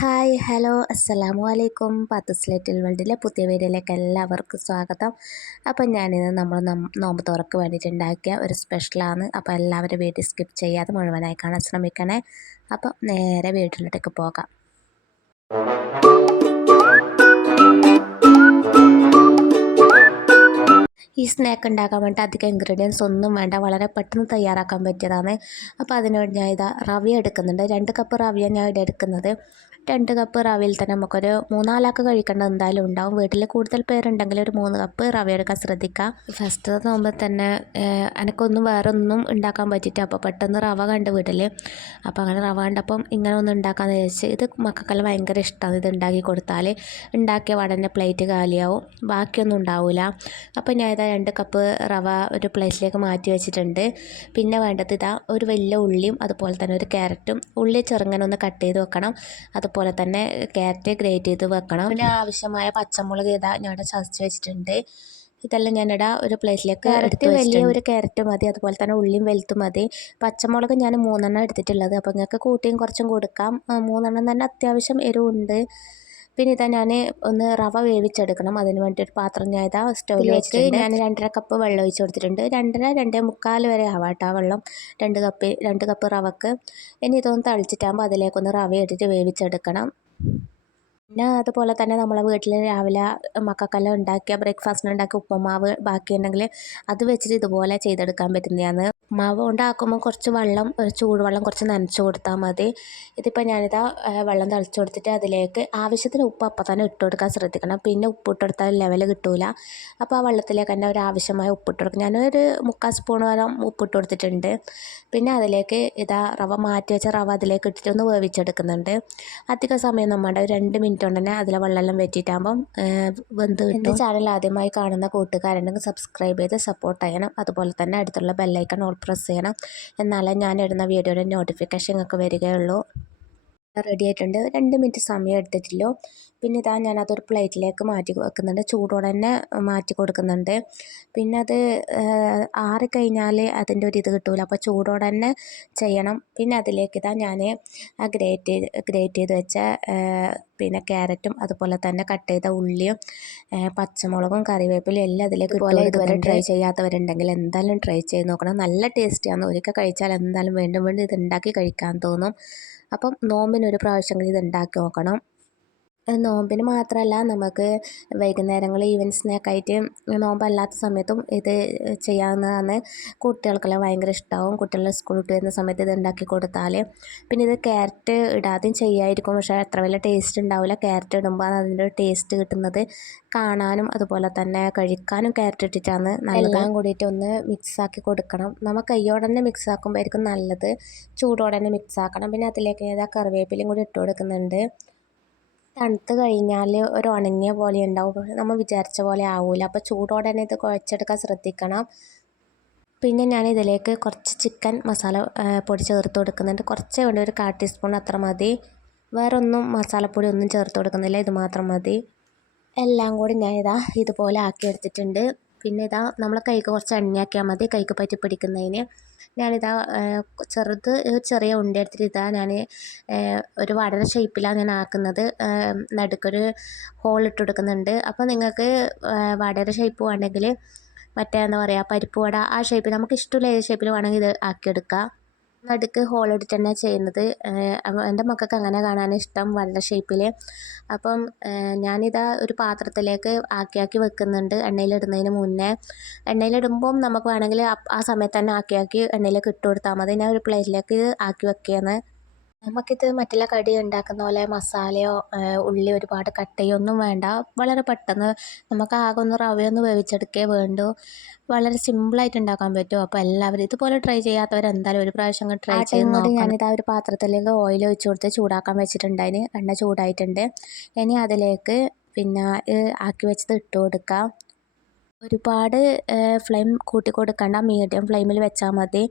Hi hello അസ്സലാമു അലൈക്കും. പാത്തുസ് little വേൾഡിലെ പുതിയ വീഡിയോയിലേക്ക് എല്ലാവർക്കും സ്വാഗതം. അപ്പോൾ ഞാനിന്ന് നമ്മൾ നോമ്പ് തുറക്ക് വേണ്ടിയിട്ട് ഉണ്ടാക്കിയ ഒരു സ്പെഷ്യലാണ്. അപ്പോൾ എല്ലാവരും വീഡിയോ സ്കിപ്പ് ചെയ്യാതെ മുഴുവനായി കാണാൻ ശ്രമിക്കണേ. അപ്പോൾ നേരെ വീട്ടിലോട്ടേക്ക് പോകാം. ഈ സ്നാക്ക് ഉണ്ടാക്കാൻ വേണ്ടി അധികം ഇൻഗ്രീഡിയൻസ് ഒന്നും വേണ്ട, വളരെ പെട്ടെന്ന് തയ്യാറാക്കാൻ പറ്റിയതാണ്. അപ്പോൾ അതിനുവേണ്ടി ഞാൻ റവ എടുക്കുന്നുണ്ട്. 2 കപ്പ് റവയാണ് ഞാൻ ഇവിടെ എടുക്കുന്നത്. 2 കപ്പ് റവയിൽ തന്നെ നമുക്കൊരു 3-4 കഴിക്കേണ്ടത് എന്തായാലും ഉണ്ടാവും. വീട്ടിൽ കൂടുതൽ പേരുണ്ടെങ്കിൽ ഒരു 3 കപ്പ് റവ എടുക്കാൻ ശ്രദ്ധിക്കുക. ഫസ്റ്റ് നോക്കുമ്പോൾ തന്നെ എനിക്കൊന്നും വേറെ ഒന്നും ഉണ്ടാക്കാൻ പറ്റിയിട്ട് അപ്പോൾ പെട്ടെന്ന് റവ കണ്ട് വീട്ടിൽ. അപ്പോൾ അങ്ങനെ റവ കണ്ടപ്പം ഇങ്ങനെ ഒന്ന് ഉണ്ടാക്കാമെന്ന് വിചാരിച്ച്. ഇത് മക്കൾക്കെല്ലാം ഭയങ്കര ഇഷ്ടമാണ്. ഇത് ഉണ്ടാക്കി കൊടുത്താൽ ഉണ്ടാക്കിയ ഉടനെ പ്ലേറ്റ് കാലിയാവും, ബാക്കിയൊന്നും ഉണ്ടാവില്ല. അപ്പോൾ ഞാൻ 2 കപ്പ് റവ ഒരു പ്ലേറ്റിലേക്ക് മാറ്റി വെച്ചിട്ടുണ്ട്. പിന്നെ വേണ്ടത് ഒരു വലിയ ഉള്ളിയും അതുപോലെ തന്നെ ഒരു ക്യാരറ്റും. ഉള്ളി ചെറുങ്ങനെ ഒന്ന് കട്ട് ചെയ്ത് വെക്കണം, അതുപോലെ തന്നെ ക്യാരറ്റ് ഗ്രേറ്റ് ചെയ്ത് വെക്കണം. പിന്നെ ആവശ്യമായ പച്ചമുളക് ഞാനിവിടെ ചതച്ച് വെച്ചിട്ടുണ്ട്. ഇതെല്ലാം ഞാനിവിടെ ഒരു പ്ലേറ്റിലേക്ക് എടുത്ത് വലിയ ഒരു ക്യാരറ്റ് മതി, അതുപോലെ തന്നെ ഉള്ളിയും വലുത്തും മതി. പച്ചമുളക് ഞാൻ 3 എടുത്തിട്ടുള്ളത്. അപ്പോൾ നിങ്ങൾക്ക് കൂട്ടിയും കുറച്ചും കൊടുക്കാം. 3 തന്നെ അത്യാവശ്യം എരിവുണ്ട്. പിന്നെ ഞാൻ ഒന്ന് റവ വേവിച്ചെടുക്കണം. അതിന് വേണ്ടി ഒരു പാത്രം ഞാൻ സ്റ്റൗവിൽ വെച്ചിട്ട് ഞാൻ 2.5 കപ്പ് വെള്ളം ഒഴിച്ച് കൊടുത്തിട്ടുണ്ട്. 2.5 വരെ ആവാട്ടോ വെള്ളം 2 കപ്പ് റവക്ക്. ഇനി ഇതൊന്ന് തളിച്ചിട്ടാകുമ്പോൾ അതിലേക്കൊന്ന് റവ ഇട്ടിട്ട് വേവിച്ചെടുക്കണം. പിന്നെ അതുപോലെ തന്നെ നമ്മളെ വീട്ടിൽ രാവിലെ മക്കൾക്കെല്ലാം ഉണ്ടാക്കിയ ബ്രേക്ക്ഫാസ്റ്റിന് ഉണ്ടാക്കിയ ഉപ്പുമാവ് ബാക്കിയുണ്ടെങ്കിൽ അത് വെച്ചിട്ട് ഇതുപോലെ ചെയ്തെടുക്കാൻ പറ്റുന്നതാണ്. ഉപ്പുമാവ് ഉണ്ടാക്കുമ്പോൾ കുറച്ച് വെള്ളം, ഒരു ചൂടുവെള്ളം കുറച്ച് നനച്ച് കൊടുത്താൽ മതി. ഇതിപ്പോൾ വെള്ളം തളിച്ച് കൊടുത്തിട്ട് അതിലേക്ക് ആവശ്യത്തിന് ഉപ്പ് അപ്പം തന്നെ ഇട്ട് കൊടുക്കാൻ ശ്രദ്ധിക്കണം. പിന്നെ ഉപ്പ് ഇട്ട് കൊടുത്താൽ ലെവൽ കിട്ടില്ല. അപ്പോൾ ആ വെള്ളത്തിലേക്ക് തന്നെ ഒരു ആവശ്യമായ ഉപ്പിട്ട് കൊടുക്കും. ഞാനൊരു 3/4 സ്പൂൺ വരെ ഉപ്പിട്ട് കൊടുത്തിട്ടുണ്ട്. പിന്നെ അതിലേക്ക് റവ മാറ്റി വെച്ച റവ അതിലേക്ക് ഇട്ടിട്ട് ഒന്ന് വേവിച്ചെടുക്കുന്നുണ്ട്. അധിക സമയം നമ്മുടെ 2 മിനിറ്റ് കൊണ്ട് തന്നെ അതിലെ വെള്ളമെല്ലാം വറ്റിയിട്ടാകുമ്പം വെന്ത് കിട്ടും. എൻ്റെ ചാനൽ ആദ്യമായി കാണുന്ന കൂട്ടുകാരുണ്ടെങ്കിൽ സബ്സ്ക്രൈബ് ചെയ്ത് സപ്പോർട്ട് ചെയ്യണം. അതുപോലെ തന്നെ അടുത്തുള്ള ബെല്ലൈക്കൺ ഓൾ പ്രസ് ചെയ്യണം. എന്നാലേ ഞാൻ ഇടുന്ന വീഡിയോയുടെ നോട്ടിഫിക്കേഷൻ നിങ്ങൾക്ക് വരികയുള്ളൂ. റെഡി ആയിട്ടുണ്ട്. 2 മിനിറ്റ് സമയം എടുത്തിട്ടില്ലോ. പിന്നെ ഞാനതൊരു പ്ലേറ്റിലേക്ക് മാറ്റി വെക്കുന്നുണ്ട്. ചൂടോടെ തന്നെ മാറ്റി കൊടുക്കുന്നുണ്ട്. പിന്നെ അത് ആറിക്കഴിഞ്ഞാൽ അതിൻ്റെ ഒരു ഇത് കിട്ടില്ല. അപ്പോൾ ചൂടോടെ തന്നെ ചെയ്യണം. പിന്നെ അതിലേക്ക് ഞാൻ ആ ഗ്രേറ്റ് ചെയ്ത് വെച്ച പിന്നെ ക്യാരറ്റും അതുപോലെ തന്നെ കട്ട് ചെയ്ത ഉള്ളിയും പച്ചമുളകും കറിവേപ്പിലയും എല്ലാം അതിലേക്ക് ഇതുവരെ ട്രൈ ചെയ്യാത്തവരുണ്ടെങ്കിൽ എന്തായാലും ട്രൈ ചെയ്ത് നോക്കണം. നല്ല ടേസ്റ്റിയാണ്. ഒരിക്കൽ കഴിച്ചാൽ എന്തായാലും വീണ്ടും വീണ്ടും ഇത് ഉണ്ടാക്കി കഴിക്കാൻ തോന്നും. അപ്പം നോമ്പിനൊരു പ്രാവശ്യം ഇത് ഉണ്ടാക്കി നോക്കണം. നോമ്പിന് മാത്രമല്ല, നമുക്ക് വൈകുന്നേരങ്ങളിൽ ഈവനിങ് സ്നാക്കായിട്ട് നോമ്പല്ലാത്ത സമയത്തും ഇത് ചെയ്യാവുന്നതാണ്. കുട്ടികൾക്കെല്ലാം ഭയങ്കര ഇഷ്ടമാവും. കുട്ടികൾ സ്കൂൾ വിട്ട് വരുന്ന സമയത്ത് ഇത് ഉണ്ടാക്കി കൊടുത്താൽ. പിന്നെ ഇത് ക്യാരറ്റ് ഇടാതെയും ചെയ്യായിരിക്കും, പക്ഷേ അത്ര വലിയ ടേസ്റ്റ് ഉണ്ടാവില്ല. ക്യാരറ്റ് ഇടുമ്പോൾ അതിൻ്റെ ഒരു ടേസ്റ്റ് കിട്ടുന്നത് കാണാനും അതുപോലെ തന്നെ കഴിക്കാനും ക്യാരറ്റ് ഇട്ടിട്ടാണ് നല്ലത്. എല്ലാം കൂടിയിട്ട് ഒന്ന് മിക്സാക്കി കൊടുക്കണം. നമ്മൾ കയ്യോടെ തന്നെ മിക്സ് ആക്കുമ്പോഴായിരിക്കും നല്ലത്. ചൂടോടെ തന്നെ മിക്സ് ആക്കണം. പിന്നെ അതിലേക്ക് കറിവേപ്പിലയും കൂടി ഇട്ട് കൊടുക്കുന്നുണ്ട്. തണുത്ത് കഴിഞ്ഞാൽ ഒരു ഉണങ്ങിയ പോലെ ഉണ്ടാവും, പക്ഷെ നമ്മൾ വിചാരിച്ച പോലെ ആവില്ല. അപ്പോൾ ചൂടോടെ തന്നെ ഇത് കുഴച്ചെടുക്കാൻ ശ്രദ്ധിക്കണം. പിന്നെ ഞാൻ ഇതിലേക്ക് കുറച്ച് ചിക്കൻ മസാല പൊടി ചേർത്ത് കൊടുക്കുന്നുണ്ട്. കുറച്ചേ വേണ്ടി, ഒരു 1/4 ടീസ്പൂൺ അത്ര മതി. വേറെ ഒന്നും മസാലപ്പൊടി ഒന്നും ചേർത്ത് കൊടുക്കുന്നില്ല, ഇത് മാത്രം മതി. എല്ലാം കൂടി ഞാൻ ഇതുപോലെ ആക്കി എടുത്തിട്ടുണ്ട്. പിന്നെ നമ്മളെ കൈക്ക് കുറച്ച് എണ്ണയാക്കിയാൽ മതി, കൈക്ക് പറ്റി പിടിക്കുന്നതിന്. ഞാനിതാ ചെറിയ ഉണ്ട എടുത്തിട്ട് ഞാൻ ഒരു വടര ഷേപ്പിലാണ് ഞാൻ ആക്കുന്നത്. നടുക്കൊരു ഹോൾ ഇട്ട് കൊടുക്കുന്നുണ്ട്. അപ്പോൾ നിങ്ങൾക്ക് വടര ഷേപ്പ് വേണമെങ്കിൽ മറ്റേ എന്താ പറയുക, പരിപ്പ് വട ആ ഷേപ്പിൽ, നമുക്ക് ഇഷ്ടമുള്ള ഏത് ഷേപ്പിൽ വേണമെങ്കിൽ ഇത് ആക്കിയെടുക്കുക. നടുക്ക് ഹോൾ ഇട്ടിട്ട് തന്നെ ചെയ്യുന്നത്. എൻ്റെ മക്കൾക്ക് അങ്ങനെ കാണാൻ ഇഷ്ടം, വട ഷേപ്പിൽ. അപ്പം ഒരു പാത്രത്തിലേക്ക് ആക്കി വെക്കുന്നുണ്ട് എണ്ണയിലിടുന്നതിന് മുന്നേ. എണ്ണയിലിടുമ്പം നമുക്ക് വേണമെങ്കിൽ ആ സമയത്ത് തന്നെ ആക്കി എണ്ണയിലേക്ക് ഇട്ട് കൊടുത്താൽ മതി. ഞാൻ ഒരു പ്ലേറ്റിലേക്ക് ആക്കി വെക്കുകയാണ്. നമുക്കിത് മറ്റുള്ള കടി ഉണ്ടാക്കുന്ന പോലെ മസാലയോ ഉള്ളി ഒരുപാട് കട്ട് ചെയ്യൊന്നും വേണ്ട. വളരെ പെട്ടെന്ന് നമുക്ക് ആകെ ഒന്ന് റവയൊന്ന് വേവിച്ചെടുക്കേ വേണ്ടൂ. വളരെ സിമ്പിളായിട്ട് ഉണ്ടാക്കാൻ പറ്റും. അപ്പോൾ എല്ലാവരും ഇതുപോലെ ട്രൈ ചെയ്യാത്തവർ എന്തായാലും ഒരു പ്രാവശ്യം ട്രൈ ചെയ്ത് നോക്കണം. ഞാനിതാ ഒരു പാത്രത്തിലേക്ക് ഓയിൽ ഒഴിച്ച് കൊടുത്ത് ചൂടാക്കാൻ വെച്ചിട്ടുണ്ടായിന്. എണ്ണ ചൂടായിട്ടുണ്ട്. ഇനി അതിലേക്ക് പിന്നെ ആക്കി വെച്ചത് ഇട്ട് കൊടുക്കാം. ഒരുപാട് ഫ്ലെയിം കൂട്ടി കൊടുക്കണ്ട, മീഡിയം ഫ്ലെയിമിൽ വെച്ചാൽ മതി.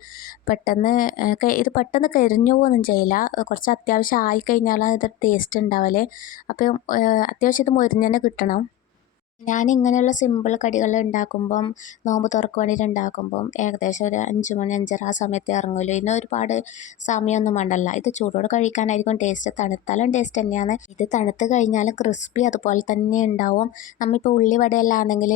ഇത് പെട്ടെന്ന് കരിഞ്ഞു പോകുകയൊന്നും ചെയ്യില്ല. കുറച്ച് അത്യാവശ്യം ആയിക്കഴിഞ്ഞാലാണ് ഇത് ടേസ്റ്റ് ഉണ്ടാവൽ. അപ്പം അത്യാവശ്യം ഇത് മൊരിഞ്ഞ് തന്നെ കിട്ടണം. ഞാനിങ്ങനെയുള്ള സിമ്പിൾ കടികൾ ഉണ്ടാക്കുമ്പം നോമ്പ് തുറക്ക് വേണ്ടിയിട്ട് ഉണ്ടാക്കുമ്പം ഏകദേശം ഒരു 5 മണി 5:30 ആ സമയത്ത് ഇറങ്ങുമല്ലോ. ഇതിന് ഒരുപാട് സമയമൊന്നും വേണ്ടല്ല. ഇത് ചൂടോടെ കഴിക്കാനായിരിക്കും ടേസ്റ്റ്. തണുത്താലും ടേസ്റ്റ് തന്നെയാണ്. ഇത് തണുത്ത് കഴിഞ്ഞാലും ക്രിസ്പി അതുപോലെ തന്നെ ഉണ്ടാവും. നമ്മളിപ്പോൾ ഉള്ളിവടയെല്ലാം ആണെങ്കിൽ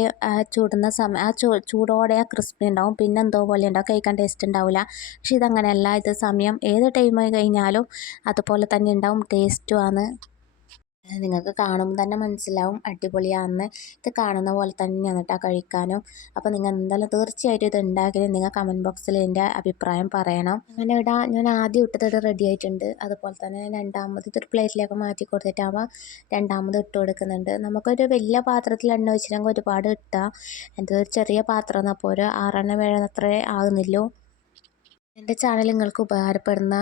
ചൂടുന്ന സമയം ചൂടോടെ ആ ക്രിസ്പി ഉണ്ടാവും. പിന്നെ എന്തോ പോലെ ഉണ്ടാവും, കഴിക്കാൻ ടേസ്റ്റ് ഉണ്ടാവില്ല. പക്ഷെ ഇതങ്ങനെയല്ല. ഇത് സമയം ഏത് ടൈം കഴിഞ്ഞാലും അതുപോലെ തന്നെ ഉണ്ടാവും, ടേസ്റ്റുമാണ്. നിങ്ങൾക്ക് കാണുമ്പോൾ തന്നെ മനസ്സിലാവും അടിപൊളിയാണെന്ന്. ഇത് കാണുന്ന പോലെ തന്നെയാണ് കേട്ടോ കഴിക്കാനും. അപ്പോൾ നിങ്ങൾ എന്തായാലും തീർച്ചയായിട്ടും ഇത് ഉണ്ടാക്കിയാൽ നിങ്ങൾ കമൻറ്റ് ബോക്സിൽ എൻ്റെ അഭിപ്രായം പറയണം. അങ്ങനെ ഇടാ ഞാൻ ആദ്യം ഇട്ടത് റെഡി ആയിട്ടുണ്ട്. അതുപോലെ തന്നെ രണ്ടാമത് ഇതൊരു പ്ലേറ്റിലേക്ക് മാറ്റി കൊടുത്തിട്ടാകുമ്പോൾ രണ്ടാമത് ഇട്ട് കൊടുക്കുന്നുണ്ട്. നമുക്കൊരു വലിയ പാത്രത്തിൽ എണ്ണ ഒഴിച്ചില്ലെങ്കിൽ ഒരുപാട് ഇട്ടാൽ, എൻ്റെ ഒരു ചെറിയ പാത്രം അപ്പോൾ ഒരു 6 വേണത്രേ ആകുന്നില്ലോ. എൻ്റെ ചാനൽ നിങ്ങൾക്ക് ഉപകാരപ്പെടുന്ന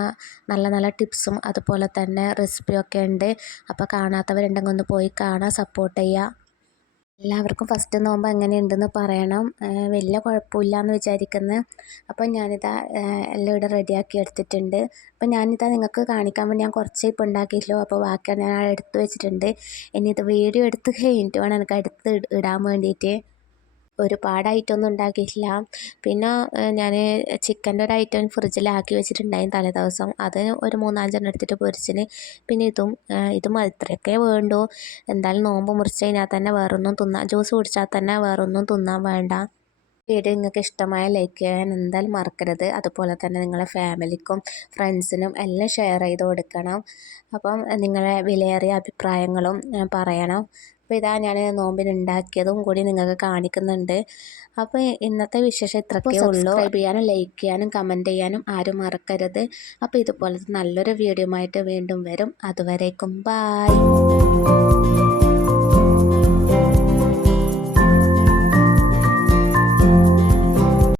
നല്ല നല്ല ടിപ്സും അതുപോലെ തന്നെ റെസിപ്പിയൊക്കെ ഉണ്ട്. അപ്പോൾ കാണാത്തവരുണ്ടെങ്കിൽ ഒന്ന് പോയി കാണാൻ സപ്പോർട്ട് ചെയ്യുക. എല്ലാവർക്കും ഫസ്റ്റ് നോമ്പ് എങ്ങനെയുണ്ടെന്ന് പറയണം. വലിയ കുഴപ്പമില്ല എന്ന് വിചാരിക്കുന്നു. അപ്പോൾ ഞാനിതാ എല്ലാം ഇവിടെ റെഡിയാക്കി എടുത്തിട്ടുണ്ട്. അപ്പോൾ ഞാനിതാ നിങ്ങൾക്ക് കാണിക്കാൻ വേണ്ടി ഞാൻ കുറച്ചേ ഇപ്പോൾ ഉണ്ടാക്കിയിട്ടുള്ളൂ. അപ്പോൾ ബാക്കിയാണ് ഞാൻ എടുത്ത് വെച്ചിട്ടുണ്ട്. ഇനി ഇത് വീഡിയോ എടുത്ത് കഴിഞ്ഞിട്ട് വേണം എനിക്ക് എടുത്ത് ഇടാൻ വേണ്ടിയിട്ട്. ഒരുപാട് ഐറ്റമൊന്നും ഉണ്ടാക്കിയിട്ടില്ല. പിന്നെ ഞാൻ ചിക്കൻ്റെ ഒരു ഐറ്റം ഫ്രിഡ്ജിലാക്കി വെച്ചിട്ടുണ്ടായിരുന്നു തലേദിവസം. അത് ഒരു 3-5 എടുത്തിട്ട് പൊരിച്ചിന്. പിന്നെ ഇതും ഇത്രയൊക്കെ വേണ്ടൂ. എന്തായാലും നോമ്പ് മുറിച്ച് കഴിഞ്ഞാൽ തന്നെ വേറൊന്നും ജ്യൂസ് കുടിച്ചാൽ തന്നെ വേറൊന്നും തിന്നാൻ വേണ്ട. വീഡിയോ നിങ്ങൾക്ക് ഇഷ്ടമായ ലൈക്ക് ചെയ്യാൻ എന്തായാലും മറക്കരുത്. അതുപോലെ തന്നെ നിങ്ങളെ ഫാമിലിക്കും ഫ്രണ്ട്സിനും എല്ലാം ഷെയർ ചെയ്ത് കൊടുക്കണം. അപ്പം നിങ്ങളെ വിലയേറിയ അഭിപ്രായങ്ങളും പറയണം. അപ്പോൾ ഇതാ ഞാൻ നോമ്പിന് ഉണ്ടാക്കിയതും കൂടി നിങ്ങൾക്ക് കാണിക്കുന്നുണ്ട്. അപ്പോൾ ഇന്നത്തെ വിശേഷം ഇത്രയൊക്കെ ഉള്ളൂ. സബ്സ്ക്രൈബ് ചെയ്യാനും ലൈക്ക് ചെയ്യാനും കമൻറ്റ് ചെയ്യാനും ആരും മറക്കരുത്. അപ്പോൾ ഇതുപോലത്തെ നല്ലൊരു വീഡിയോ ആയിട്ട് വീണ്ടും വരും. അതുവരേക്കും ബായ്.